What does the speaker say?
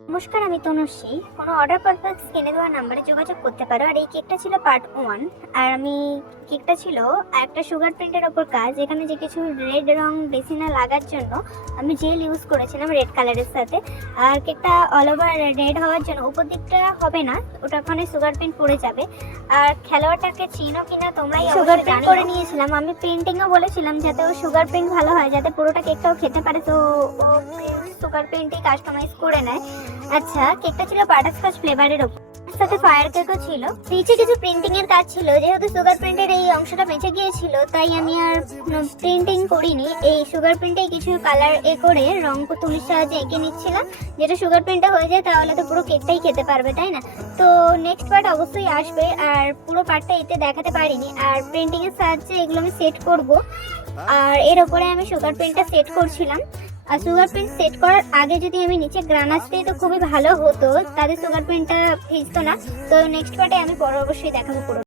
নমস্কার, আমি তনুশ্রী। কোনো অর্ডার পারপাস কিনে দেওয়া নাম্বারে যোগাযোগ করতে পারো। আর এই কেকটা ছিল পার্ট 1। আর কেকটা ছিল একটা সুগার প্রিন্টের ওপর কাজ। এখানে যে কিছু রেড রং বেশি না লাগার জন্য আমি জেল ইউজ করেছিলাম রেড কালারের সাথে। আর কেকটা অল ওভার রেড হওয়ার জন্য উপর দিকটা হবে না, ওটা ওখানে সুগার প্রিন্ট পড়ে যাবে। আর খেলোয়াড়টাকে চিনো কিনা তোমরাই সুগার প্রিন্ট করে নিয়েছিলাম। আমি প্রিন্টিংও বলেছিলাম যাতে ও সুগার প্রিন্ট ভালো হয়, যাতে পুরোটা কেকটাও খেতে পারে, তো ও সুগার প্রিন্টই কাস্টমাইজ করে নেয়। আচ্ছা, কেকটা ছিল বাটারস্কচ ফ্লেভারের ওপর, সাথে ফায়ার কেকও ছিল। নিচে কিছু প্রিন্টিং এর কাজ ছিল। যেহেতু সুগার প্রিন্টের এই অংশটা বেঁচে গিয়েছিল, তাই আমি আর প্রিন্টিং করিনি। এই সুগার প্রিন্টে কিছু কালার করে রং তুলির সাহায্যে এঁকে নিচ্ছিলাম। যেটা সুগার প্রিন্টটা হয়ে যায় তাহলে তো পুরো কেকটাই খেতে পারবে, তাই না? তো নেক্সট পার্ট অবশ্যই আসবে। আর পুরো পার্টটা এতে দেখাতে পারিনি। আর প্রিন্টিং এর সাহায্যে এগুলো আমি সেট করব। আর এর ওপরে আমি সুগার প্রিন্টটা সেট করছিলাম। আর সুগার প্রিন্ট সেট করার আগে যদি আমি নিচে গ্রানাচ দিই তো খুবই ভালো হতো, তাদের সুগার প্রিন্টটা ভিজতো না। তো নেক্সট পার্টে আমি পরে অবশ্যই দেখাবো পুরো।